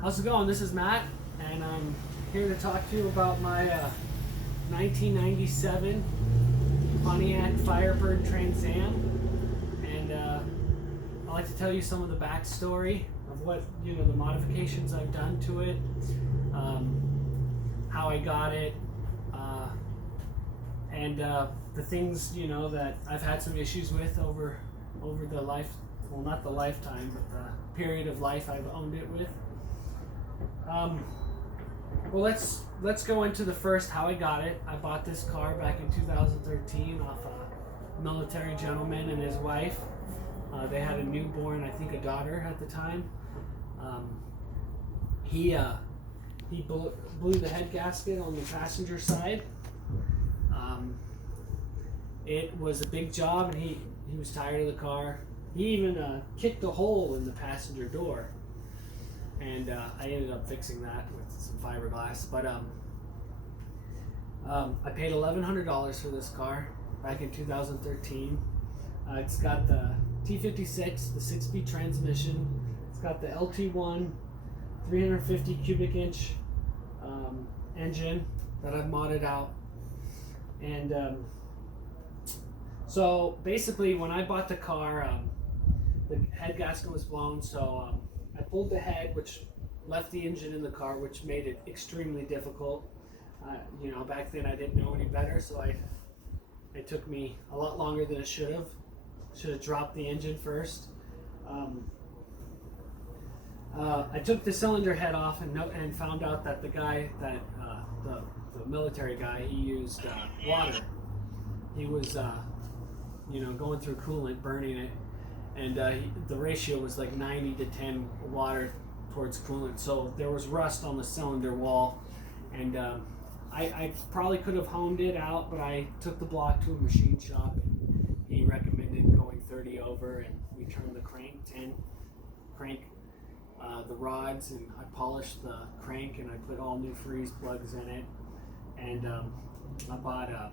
How's it going? This is Matt, and I'm here to talk to you about my 1997 Pontiac Firebird Trans Am, and I'd like to tell you some of the backstory of what the modifications I've done to it, how I got it, and the things that I've had some issues with over the life. Well, not the lifetime, but the period of life I've owned it with. Well, let's go into the first how I got it. I bought this car back in 2013 off a military gentleman and his wife. They had a newborn, I think a daughter at the time. He blew the head gasket on the passenger side. It was a big job, and he was tired of the car. He even kicked a hole in the passenger door, and I ended up fixing that with some fiberglass. But I paid $1,100 for this car back in 2013. It's got the T56, the 6-speed transmission. It's got the LT1 350 cubic inch engine that I've modded out. And so basically, when I bought the car, the head gasket was blown, so I pulled the head, which left the engine in the car, which made it extremely difficult. Back then I didn't know any better, so it took me a lot longer than it should have. Should have dropped the engine first. I took the cylinder head off and found out that the guy the military guy, he used water. He was going through coolant, burning it, and the ratio was like 90 to 10 water towards coolant. So there was rust on the cylinder wall, and I probably could have honed it out, but I took the block to a machine shop, and he recommended going 30 over, and we turned the crank the rods, and I polished the crank, and I put all new freeze plugs in it, and I bought a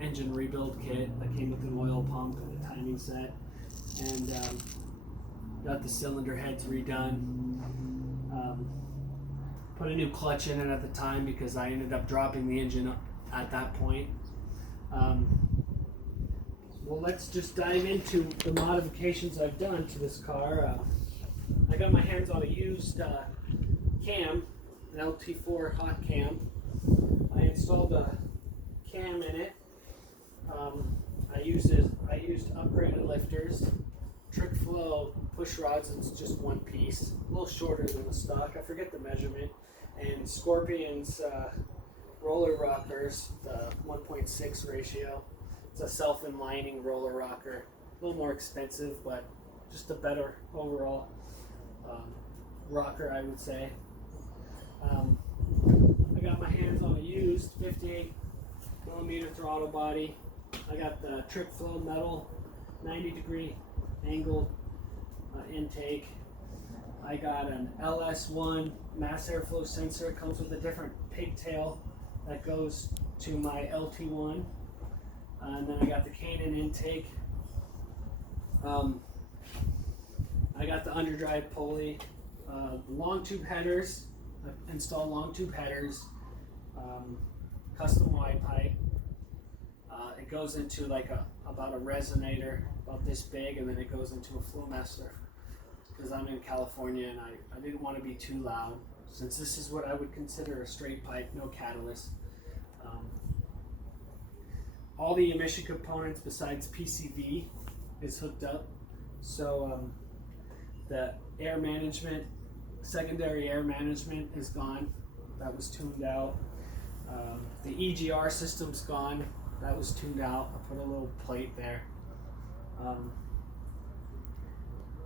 engine rebuild kit that came with an oil pump and a timing set, and got the cylinder heads redone. Put a new clutch in it at the time because I ended up dropping the engine at that point. Well, let's just dive into the modifications I've done to this car. I got my hands on a used cam, an LT4 hot cam. I installed a cam in it. I used upgraded lifters, trick flow push rods. It's just one piece, a little shorter than the stock. I forget the measurement. And Scorpion's roller rockers, the 1.6 ratio. It's a self-inlining roller rocker. A little more expensive, but just a better overall rocker, I would say. I got my hands on a used 58 millimeter throttle body. I got the trick flow metal 90-degree angled intake. I got an LS1 mass airflow sensor. It comes with a different pigtail that goes to my LT1. And then I got the Canon intake. I got the underdrive pulley. Long tube headers. I installed long tube headers. Custom wide pipe. It goes into like about a resonator about this big, and then it goes into a Flowmaster because I'm in California and I didn't want to be too loud, since this is what I would consider a straight pipe, no catalyst. All the emission components besides PCV is hooked up, so the air management, secondary air management is gone. That was tuned out. The EGR system's gone. That was tuned out. I put a little plate there.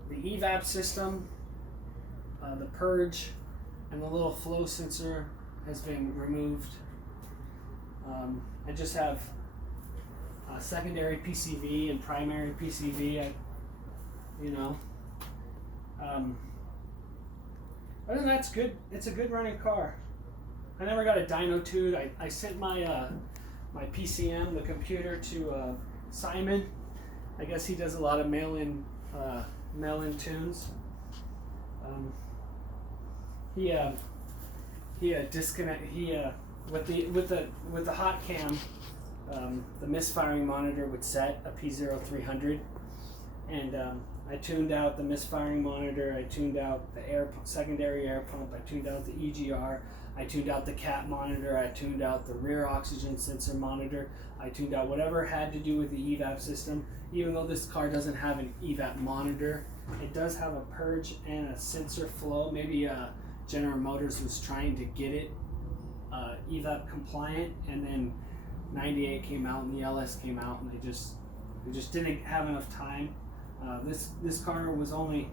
The evap system, the purge, and the little flow sensor has been removed. I just have secondary PCV and primary PCV. Other than that, it's good. It's a good running car. I never got a dyno tuned. I sent my my PCM, the computer, to Simon. I guess he does a lot of mail-in tunes. With the hot cam, the misfiring monitor would set a P0300, and I tuned out the misfiring monitor. I tuned out the secondary air pump. I tuned out the EGR. I tuned out the cat monitor. I tuned out the rear oxygen sensor monitor. I tuned out whatever had to do with the evap system. Even though this car doesn't have an evap monitor, it does have a purge and a sensor flow. Maybe General Motors was trying to get it evap compliant, and then 98 came out and the LS came out, and they just didn't have enough time. This car was only,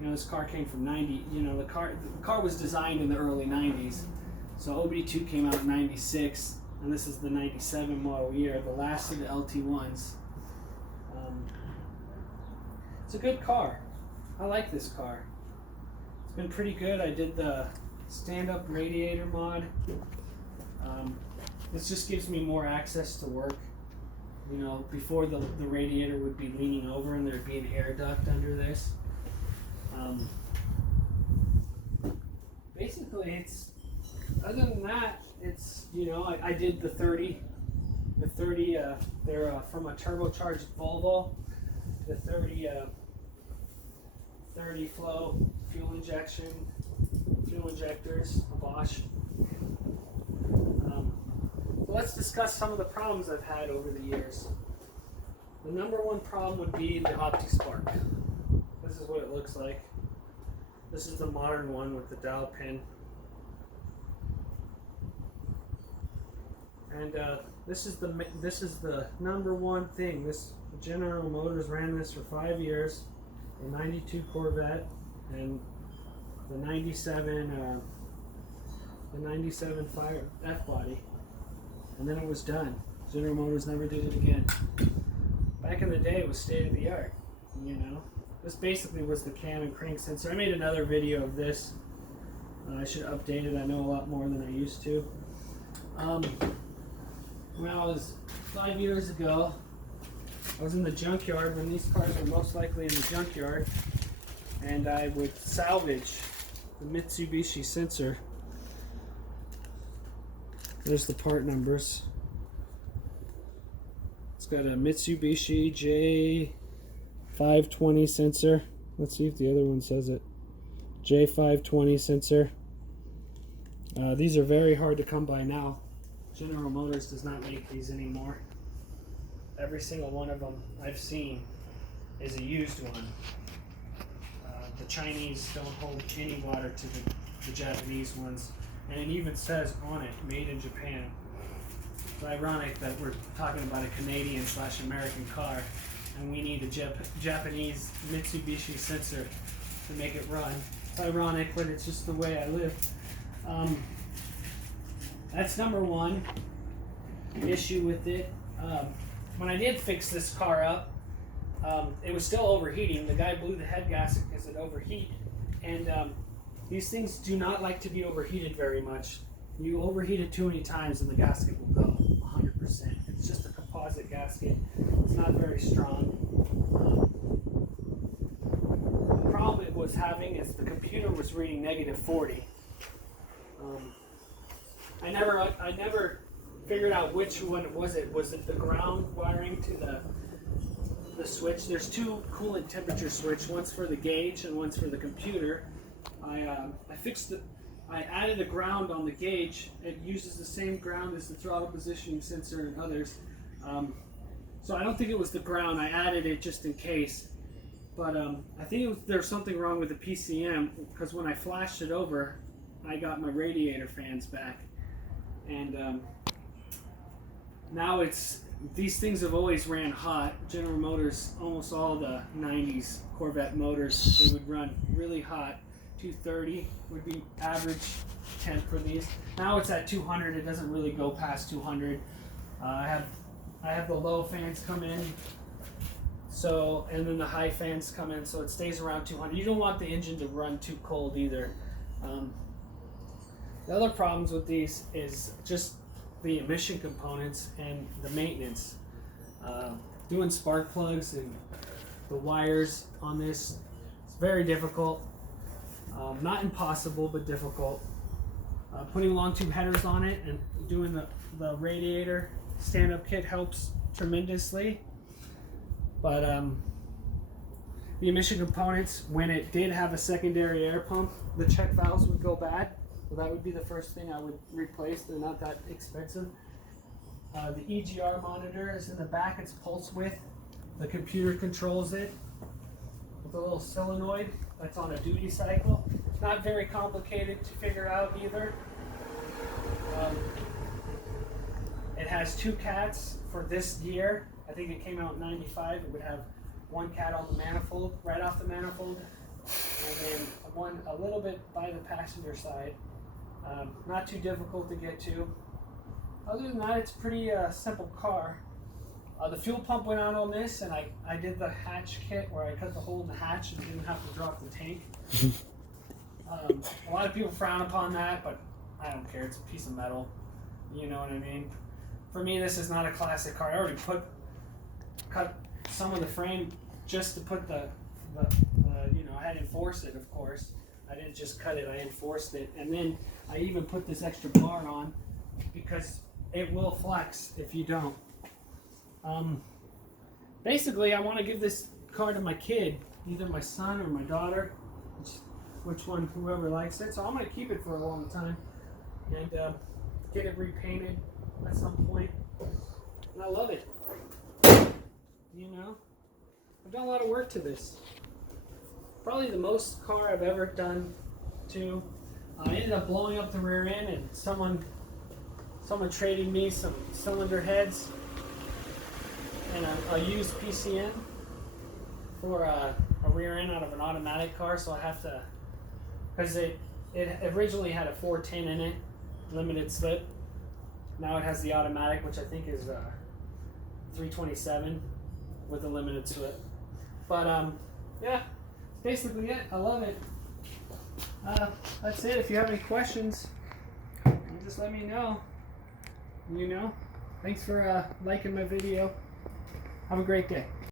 this car came from 90. The car was designed in the early 90s, so OBD2 came out in 96, and this is the 97 model year, the last of the LT1s. It's a good car. I like this car. It's been pretty good. I did the stand-up radiator mod. This just gives me more access to work. Before the radiator would be leaning over and there'd be an air duct under this. Basically, it's, other than that, it's, I did the 30, they're from a turbocharged Volvo, the 30 flow fuel injectors, a Bosch. So let's discuss some of the problems I've had over the years. The number one problem would be the OptiSpark. This is what it looks like. This is the modern one with the dowel pin. And this is the number one thing. General Motors ran this for 5 years. The 92 Corvette and the 97 Fire F-body, and then it was done. General Motors never did it again. Back in the day, it was state of the art. This basically was the cam and crank sensor. I made another video of this. I should update it. I know a lot more than I used to. When I was 5 years ago, I was in the junkyard when these cars were most likely in the junkyard, and I would salvage the Mitsubishi sensor. There's the part numbers. It's got a Mitsubishi J520 sensor. Let's see if the other one says it. J520 sensor. These are very hard to come by now. General Motors does not make these anymore. Every single one of them I've seen is a used one. The Chinese don't hold any water to the Japanese ones, and it even says on it, made in Japan. It's ironic that we're talking about a Canadian/American car, and we need a Japanese Mitsubishi sensor to make it run. It's ironic, but it's just the way I live. That's number one issue with it. When I did fix this car up, it was still overheating. The guy blew the head gasket because it overheat, and these things do not like to be overheated very much. You overheat it too many times and the gasket will go 100%. It's just a composite gasket. It's not very strong. The problem it was having is the computer was reading -40. I never figured out which one it was. Was it the ground wiring to the switch? There's two coolant temperature switch. One's for the gauge and one's for the computer. I added a ground on the gauge. It uses the same ground as the throttle positioning sensor and others. So I don't think it was the ground. I added it just in case. But I think there's something wrong with the PCM, because when I flashed it over, I got my radiator fans back. And now these things have always ran hot. General Motors, almost all the 90s Corvette motors, they would run really hot. 230 would be average temp for these. Now it's at 200. It doesn't really go past 200. I have the low fans come in, and then the high fans come in, so it stays around 200. You don't want the engine to run too cold either. The other problems with these is just the emission components and the maintenance. Doing spark plugs and the wires on this is very difficult. Not impossible, but difficult. Putting long tube headers on it and doing the radiator stand-up kit helps tremendously. But the emission components, when it did have a secondary air pump, the check valves would go bad. So that would be the first thing I would replace. They're not that expensive. The EGR monitor is in the back. It's pulse width. The computer controls it with a little solenoid that's on a duty cycle. Not very complicated to figure out either. It has 2 cats for this year. I think it came out in '95. It would have 1 cat on the manifold, right off the manifold, and then one a little bit by the passenger side. Not too difficult to get to. Other than that, it's a pretty simple car. The fuel pump went out on this, and I did the hatch kit where I cut the hole in the hatch and didn't have to drop the tank. A lot of people frown upon that, but I don't care. It's a piece of metal. You know what I mean? For me, this is not a classic car. I already cut some of the frame just to put the you know, I had to enforce it, of course. I didn't just cut it, I enforced it. And then I even put this extra bar on because it will flex if you don't. Basically, I want to give this car to my kid, either my son or my daughter, which one, whoever likes it. So I'm going to keep it for a long time and get it repainted at some point. And I love it. You know, I've done a lot of work to this. Probably the most car I've ever done to. I ended up blowing up the rear end, and someone traded me some cylinder heads and a used PCM for a rear end out of an automatic car. So I have to, because it originally had a 410 in it, limited slip. Now it has the automatic, which I think is 327 with a limited slip. But yeah, basically it. I love it. That's it. If you have any questions, just let me know. You know, thanks for liking my video. Have a great day.